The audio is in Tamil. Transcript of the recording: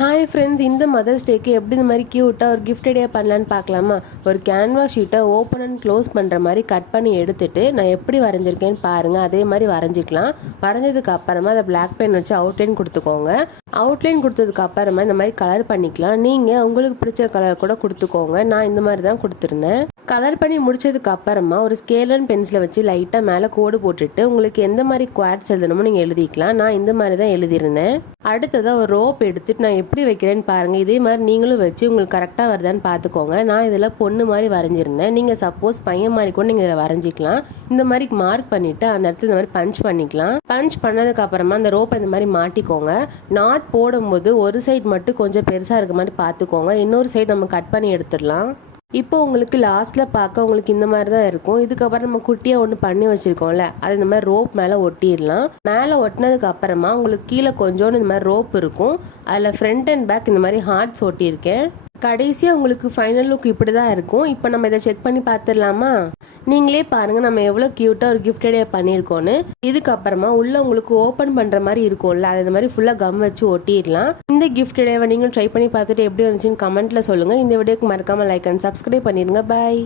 ஹாய் ஃப்ரெண்ட்ஸ், இந்த மதர்ஸ் டேக்கு எப்படி இந்த மாதிரி க்யூட்டாக ஒரு கிஃப்ட் ஐடியா பண்ணலான்னு பார்க்கலாமா? ஒரு கேன்வாஸ் ஷீட்டை ஓப்பன் அண்ட் க்ளோஸ் பண்ணுற மாதிரி கட் பண்ணி எடுத்துட்டு நான் எப்படி வரைஞ்சிருக்கேன்னு பாருங்கள். அதே மாதிரி வரைஞ்சிக்கலாம். வரைஞ்சதுக்கு அப்புறமா அதை பிளாக் பென் வச்சு அவுட்லைன் கொடுத்துக்கோங்க. அவுட்லைன் கொடுத்ததுக்கு அப்புறமா இந்த மாதிரி கலர் பண்ணிக்கலாம். நீங்கள் உங்களுக்கு பிடிச்ச கலர் கூட கொடுத்துக்கோங்க. நான் இந்த மாதிரி தான் கொடுத்துருந்தேன். கலர் பண்ணி முடிச்சதுக்கு அப்புறமா ஒரு ஸ்கேல் அண்ட் பென்சிலை வச்சு லைட்டாக மேலே கோடு போட்டுட்டு உங்களுக்கு எந்த மாதிரி குவாட்ஸ் எழுதணுமோ நீங்கள் எழுதிக்கலாம். நான் இந்த மாதிரி தான் எழுதியிருந்தேன். அடுத்ததாக ஒரு ரோப் எடுத்துட்டு நான் எப்படி வைக்கிறேன்னு பாருங்கள். இதே மாதிரி நீங்களும் வச்சு உங்களுக்கு கரெக்டாக வருதான்னு பார்த்துக்கோங்க. நான் இதில் பொண்ணு மாதிரி வரைஞ்சிருந்தேன். நீங்கள் சப்போஸ் பையன் மாதிரி கூட நீங்கள் இதில் வரைஞ்சிக்கலாம். இந்த மாதிரி மார்க் பண்ணிவிட்டு அந்த இடத்துல இந்த மாதிரி பஞ்ச் பண்ணிக்கலாம். பஞ்ச் பண்ணதுக்கு அப்புறமா அந்த ரோப்பை இந்த மாதிரி மாட்டிக்கோங்க. நாட் போடும்போது ஒரு சைடு மட்டும் கொஞ்சம் பெருசாக இருக்க மாதிரி பார்த்துக்கோங்க. இன்னொரு சைடு நம்ம கட் பண்ணி எடுத்துடலாம். இப்போ உங்களுக்கு லாஸ்ட்டில் பார்க்க உங்களுக்கு இந்த மாதிரி தான் இருக்கும். இதுக்கப்புறம் நம்ம குட்டியாக ஒன்று பண்ணி வச்சுருக்கோம்ல, அது இந்த மாதிரி ரோப் மேலே ஒட்டிடலாம். மேலே ஒட்டினதுக்கு அப்புறமா உங்களுக்கு கீழே கொஞ்சோண்டு இந்த மாதிரி ரோப் இருக்கும். அதில் ஃப்ரண்ட் அண்ட் பேக் இந்த மாதிரி ஹார்ட்ஸ் ஒட்டியிருக்கேன். கடைசியாக உங்களுக்கு ஃபைனல் லுக் இப்படி தான் இருக்கும். இப்போ நம்ம இதை செக் பண்ணி பார்த்துடலாமா? நீங்களே பாருங்கள் நம்ம எவ்வளோ க்யூட்டாக ஒரு கிஃப்ட் ஐடியா பண்ணியிருக்கோன்னு. இதுக்கப்புறமா உள்ளே உங்களுக்கு ஓப்பன் பண்ணுற மாதிரி இருக்கும்ல, அது இந்த மாதிரி ஃபுல்லாக கம் வச்சு ஒட்டிடலாம். இந்த கிஃப்ட் ஐடியாவை நீங்களும் ட்ரை பண்ணி பார்த்துட்டு எப்படி வந்துச்சுன்னு கமெண்ட்டில் சொல்லுங்கள். இந்த வீடியோக்கு மறக்காமல் லைக் அண்ட் சப்ஸ்கிரைப் பண்ணிடுங்க. பாய்.